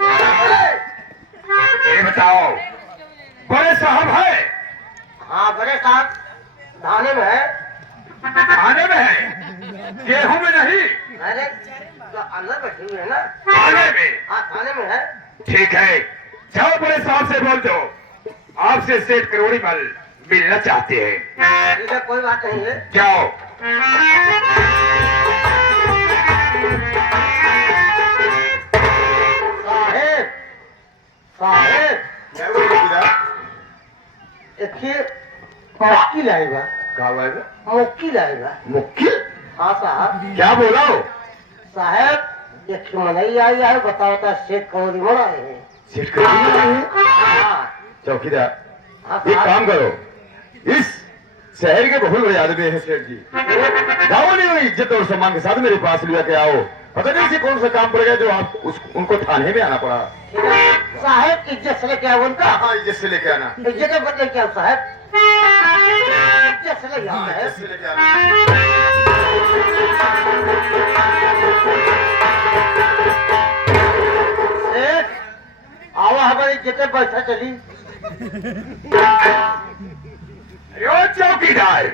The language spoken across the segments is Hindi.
ये बताओ, बड़े साहब है? हाँ बड़े साहब थाने में है। थाने में है, गेहूं में नहीं। अरे तो अंदर बैठी हुई है ना। थाने में? हाँ थाने में है। ठीक है, जाओ बड़े साहब से बोल दो, आपसे सेठ करोड़ी मल मिलना चाहते हैं। ठीक है कोई बात नहीं है। जाओ। साहेब साहेब देखिए मुक्की लाएगा। मुक्की लाएगा। मुक्किल? हाँ साहब। क्या बोला हो? साहब एक मनई आई है, बताओ तो सेठ करोड़ी मर आए हैं। सेठ करोड़ी आए हैं? हाँ चौकीदार, हाँ एक साहब। काम करो, इस शहर के बहुत बड़े आदमी हैं सेठ जी। जाओ नहीं हुई इज्जत और सम्मान के साथ मेरे पास लिया के आओ। पता नहीं इसे कौन सा काम पड़ गया जो आप उनको थाने में आना पड़ा। साहब इज्जत से लेके आओ उनका। हाँ इज्जत से लेके आना। इज्जत से बदले क्या साहब? इज्जत से लेके आओ हाँ, साहब। इज्जत से लेके आना। सेठ आओ हमारी इज्जत बैठा चली। यो चौकीदार,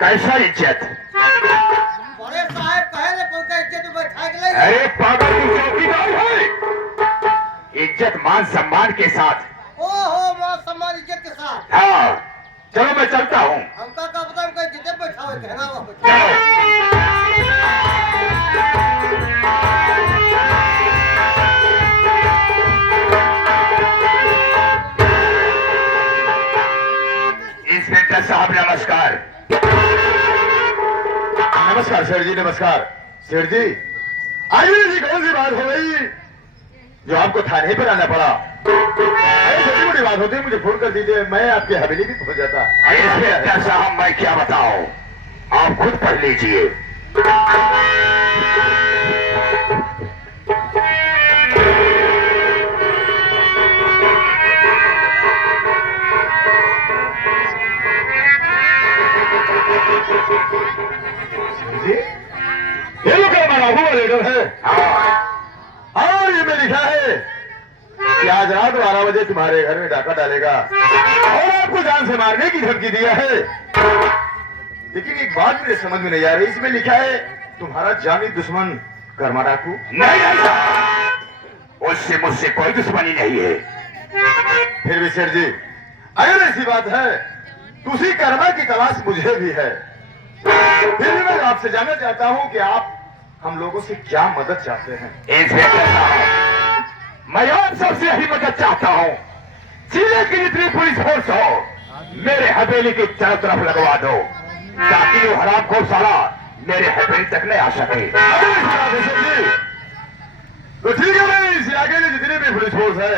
कैसा इज्जत? बड़े साहब कहे कौन का इज्जत में बैठा के ले। अरे पागल, तू चौकीदार है? इज्जत मान सम्मान के साथ। ओहो मां सम्मान इज्जत के साथ। हाँ चलो मैं चलता हूँ। हमका का पता हमका इज्जत में बैठा हुआ कहना हुआ। चलो। इंस्पेक्टर साहब नमस्कार। नमस्कार सेठ जी, नमस्कार। सेठ जी आइए जी, कौन सी बात हो गई जो आपको थाने पर आना पड़ा? अरे छोटी मोटी बात होती है, मुझे फोन कर दीजिए, मैं आपकी हवेली भी पहुंच जाता। इंस्पेक्टर साहब मैं क्या बताऊं, आप खुद पढ़ लीजिए। ये लोग हुआ लीडर है। और ये में लिखा है कि आज रात 12 बजे तुम्हारे घर में डाका डालेगा और आपको जान से मारने की धमकी दिया है। लेकिन एक बात मेरे समझ में नहीं आ रही, इसमें लिखा है तुम्हारा जानी दुश्मन कर्मा डाकू। नहीं नहीं, उससे मुझसे कोई दुश्मनी नहीं है। फिर भी सेठ जी अगर ऐसी बात है तो उसी कर्मा की तलाश मुझे भी है। फिर भी मैं आपसे जानना चाहता हूं कि आप हम लोगों से क्या मदद चाहते हैं? इंस्पेक्टर साहब, मैं आप सबसे यही मदद चाहता हूं, जिले की जितनी पुलिस फोर्स हो मेरे हवेली के चारों तरफ लगवा दो, ताकि वो हरामखोर साला मेरे हवेली तक नहीं आ सके। तो ठीक है, मैं इस इलाके की जितनी भी पुलिस फोर्स है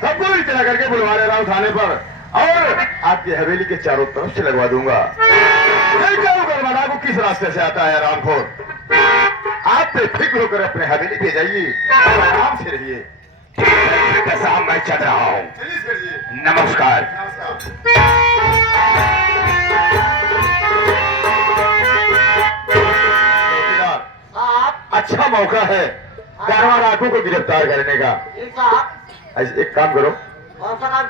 सबको इतना करके बुलवा ले रहा हूं थाने पर और आपकी हवेली के चारों तरफ से लगवा दूंगा। को किस रास्ते से आता है रामखोर, आप बेफिक्र होकर अपने हवेली पे जाइए और आराम से रहिए। साहब मैं चल रहा हूँ, नमस्कार। अच्छा मौका है कारवा डाकू को गिरफ्तार करने का। एक काम करो,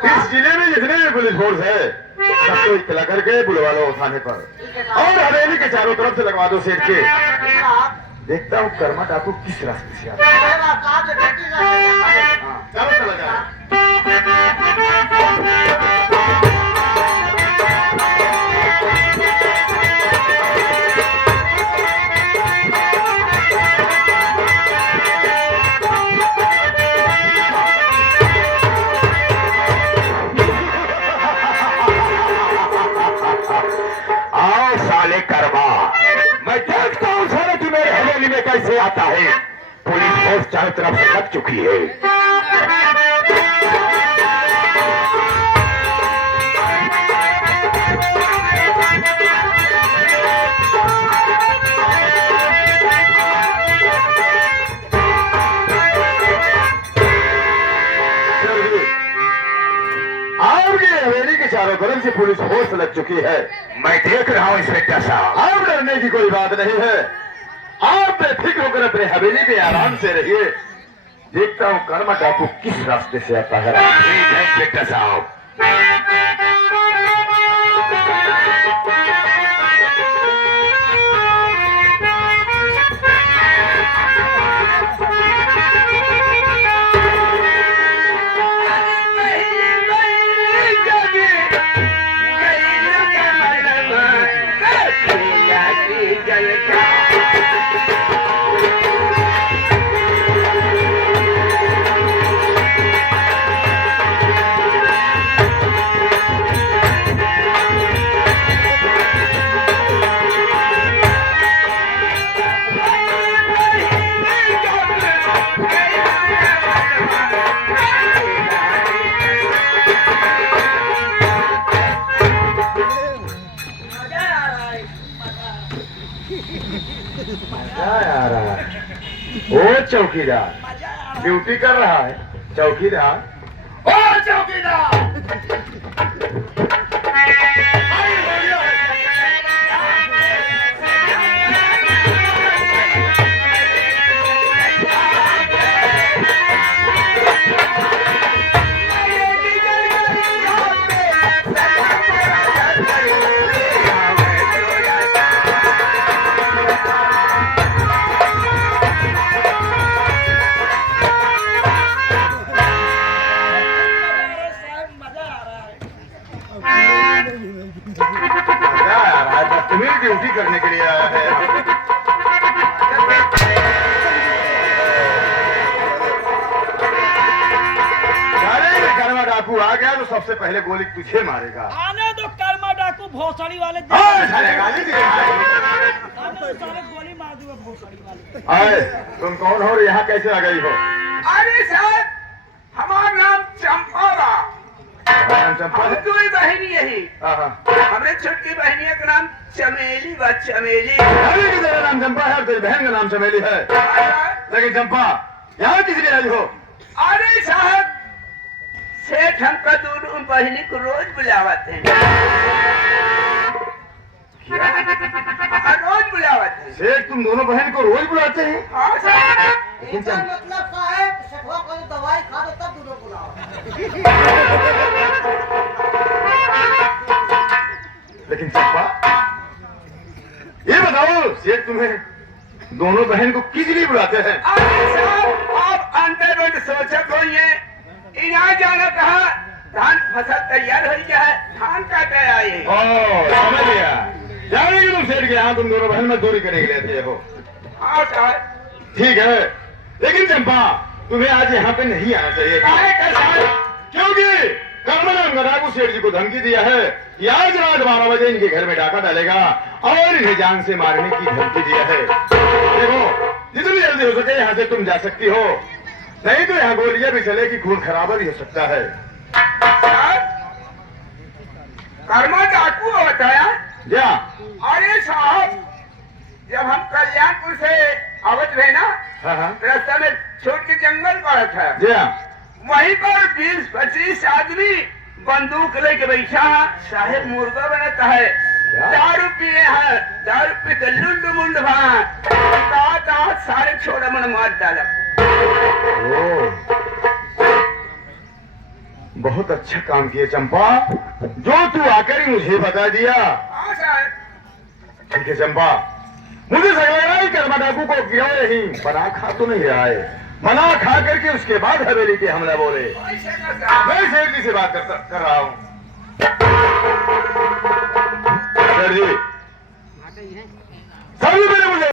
इस जिले में जितने भी पुलिस फोर्स है सबको इतला करके बुलवा लो थाने पर और हवेली के चारों तरफ से लगवा दो सेठ के। देखता हूँ कर्मा डाकू किस रास्ते से आता है। हाँ, चलो चला जाए। आओ साले कर्मा, मैं देखता हूँ साले तू मेरे हवेली में कैसे आता है। पुलिस फोर्स चारों तरफ से लग चुकी है। आपकी हवेली के चारों तरफ से पुलिस फोर्स लग चुकी है। मैं देख रहा हूँ इंस्पेक्टर साहब, आप डरने की कोई बात नहीं है। आप बेफिक्र होकर अपने हवेली पे आराम से रहिए देखता हूँ कर्मा डाकू किस रास्ते से आता है। ठीक है इंस्पेक्टर साहब। ओ चौकीदार ड्यूटी कर रहा है। चौकीदार, ओ चौकीदार, तुम्हें ड्यूटी करने के लिए आया है। कर्मा डाकू आ गया तो सबसे पहले गोली तुझे मारेगा। आने दो कर्मा डाकू भोसड़ी वाले। सारे गोली मार दूंगा भोसड़ी वाले। आए, तुम कौन हो और यहाँ कैसे आ गई हो? अरे साहब, हमारा नाम चंपा बा। चंपा हम है? दो ही बहनी यही। हमारे छोटी बहनिया का नाम चमेली बा। चमेली अरे कि तेरा नाम चंपा है और तेरी बहन का नाम चमेली है। लेकिन चंपा यहाँ किस लिए आई हो? अरे साहब, सेठ हमका दोनों बहनी को रोज बुलावते हैं। रोज बुलावते हैं। सेठ तुम दोनों बहन को रोज बुलाते हैं? हाँ साहब। इसका मतलब साहब सेठवा को दवाई खा दो तब दूध बुलाओ। लेकिन चंपा ये बताओ, सेठ तुम्हें दोनों बहन को किस लिए बुलाते हैं? अरे साहब, आप अंदर में सोचा कोई है, यहाँ जाना कहा, धान फसल तैयार हो गया है, धान काटे आए। ओह, समझ गया। जाने कि तुम सेठ के यहाँ तुम दोनों बहन मजदूरी करने के लिए आते हो। हाँ साहब। ठीक है, लेकिन चंपा तुम्हें आज यहाँ पे नहीं आना चाहिए था। काहे का साहब? क्योंकि कर्मनाम डाकू सेठ जी को धमकी दिया है कि आज रात 12 बजे इनके घर में डाका डालेगा और इन्हें जान से मारने की धमकी दिया है। देखो, जितनी जल्दी हो सके यहाँ से तुम जा सकती हो, नहीं तो यहाँ गोलियां भी चलेगी, खून खराबा भी हो सकता है। कर्मा डाकू बताया? क्या? अरे साहब, जब हम कल्याणपुर से आवत रहे ना, हाँ, रास्ता में छोट के जंगल पड़ा था, जी हाँ। वहीं पर 20-25 आदमी बंदूक लेके बैठा है। साहेब मुर्गा बनाता है, दारू पिए हैं, दारू पी के लुंड मुंड भाई सारे छोड़ा मन मार डाला। ओह, बहुत अच्छा काम किया चंपा, जो तू आकर ही मुझे बता दिया। हाँ साहब। ठीक है चंपा, मुझे लग रहा है कर्मा डाकू को गिरा नहीं, बना खा तो नहीं रहा है। बना खा करके उसके बाद हवेली पे हमला बोले। ऐसे का साहब। मैं सेठ जी से बात कर रहा हूँ। सेठ जी,